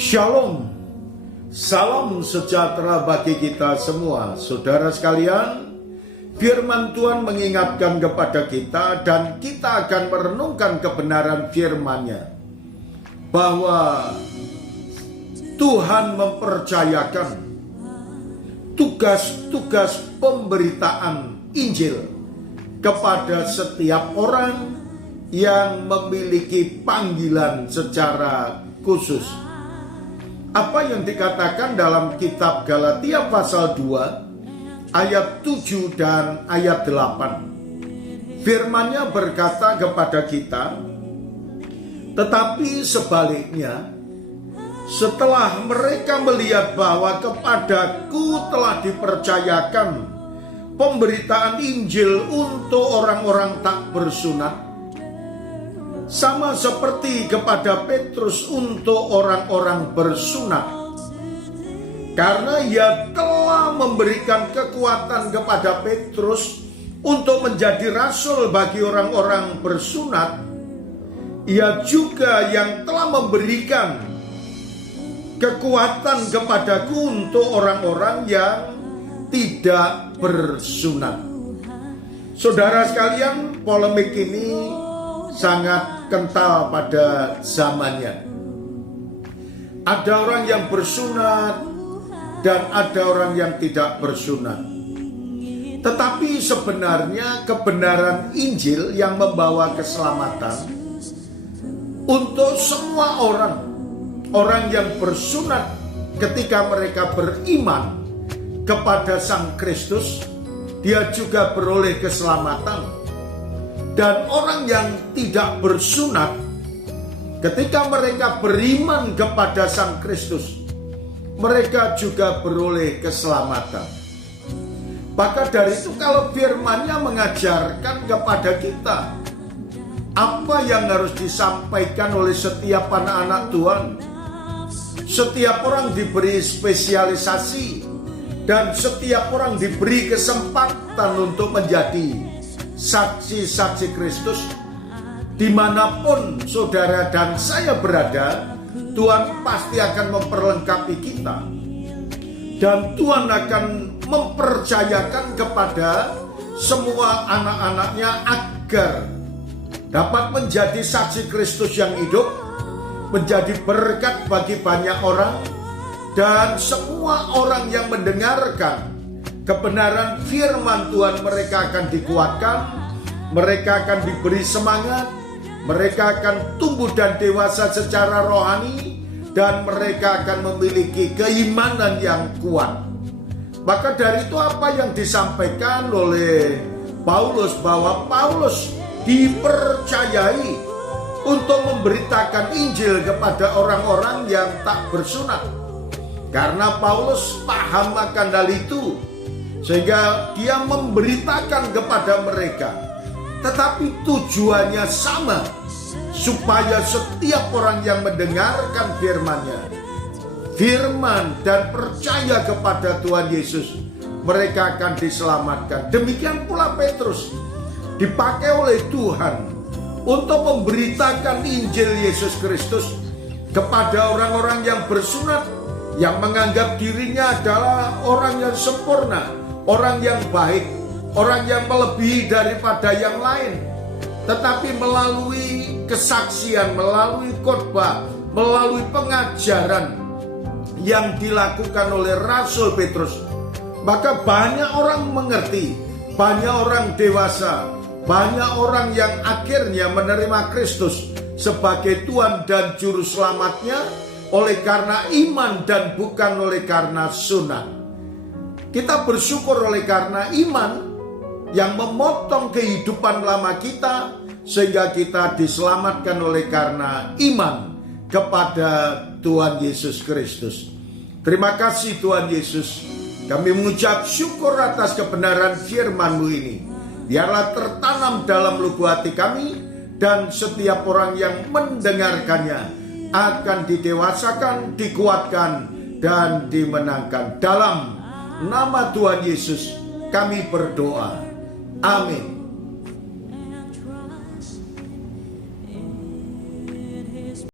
Shalom, salam sejahtera bagi kita semua. Saudara sekalian, firman Tuhan mengingatkan kepada kita dan kita akan merenungkan kebenaran firman-Nya bahwa Tuhan mempercayakan tugas-tugas pemberitaan Injil kepada setiap orang yang memiliki panggilan secara khusus. Apa yang dikatakan dalam kitab Galatia pasal 2 ayat 7 dan ayat 8. Firman-Nya berkata kepada kita, tetapi sebaliknya, setelah mereka melihat bahwa kepadaku telah dipercayakan pemberitaan Injil untuk orang-orang tak bersunat, sama seperti kepada Petrus untuk orang-orang bersunat, karena ia telah memberikan kekuatan kepada Petrus untuk menjadi rasul bagi orang-orang bersunat, ia juga yang telah memberikan kekuatan kepadaku untuk orang-orang yang tidak bersunat. Saudara sekalian, polemik ini sangat kental pada zamannya. Ada orang yang bersunat dan ada orang yang tidak bersunat. Tetapi sebenarnya kebenaran Injil yang membawa keselamatan untuk semua orang, orang yang bersunat ketika mereka beriman kepada Sang Kristus, dia juga beroleh keselamatan. Dan orang yang tidak bersunat, ketika mereka beriman kepada Sang Kristus, mereka juga beroleh keselamatan. Maka dari itu, kalau firman-Nya mengajarkan kepada kita apa yang harus disampaikan oleh setiap anak-anak Tuhan, setiap orang diberi spesialisasi dan setiap orang diberi kesempatan untuk menjadi saksi-saksi Kristus. Dimanapun saudara dan saya berada, Tuhan pasti akan memperlengkapi kita, dan Tuhan akan mempercayakan kepada semua anak-anaknya agar dapat menjadi saksi Kristus yang hidup, menjadi berkat bagi banyak orang, dan semua orang yang mendengarkan kebenaran firman Tuhan, mereka akan dikuatkan, mereka akan diberi semangat, mereka akan tumbuh dan dewasa secara rohani, dan mereka akan memiliki keimanan yang kuat. Maka dari itu apa yang disampaikan oleh Paulus, bahwa Paulus dipercayai untuk memberitakan Injil kepada orang-orang yang tak bersunat. Karena Paulus paham akan hal itu, sehingga dia memberitakan kepada mereka. Tetapi tujuannya sama, supaya setiap orang yang mendengarkan firman-Nya, firman dan percaya kepada Tuhan Yesus, mereka akan diselamatkan. Demikian pula Petrus dipakai oleh Tuhan untuk memberitakan Injil Yesus Kristus kepada orang-orang yang bersunat, yang menganggap dirinya adalah orang yang sempurna, orang yang baik, orang yang melebihi daripada yang lain. Tetapi melalui kesaksian, melalui khotbah, melalui pengajaran yang dilakukan oleh Rasul Petrus, maka banyak orang mengerti, banyak orang dewasa, banyak orang yang akhirnya menerima Kristus sebagai Tuhan dan Juru Selamatnya oleh karena iman dan bukan oleh karena sunat. Kita bersyukur oleh karena iman yang memotong kehidupan lama kita, sehingga kita diselamatkan oleh karena iman kepada Tuhan Yesus Kristus. Terima kasih Tuhan Yesus. Kami mengucap syukur atas kebenaran firman-Mu ini. Biarlah tertanam dalam lubuk hati kami, dan setiap orang yang mendengarkannya akan didewasakan, dikuatkan, dan dimenangkan. Dalam nama Tuhan Yesus kami berdoa. Amin.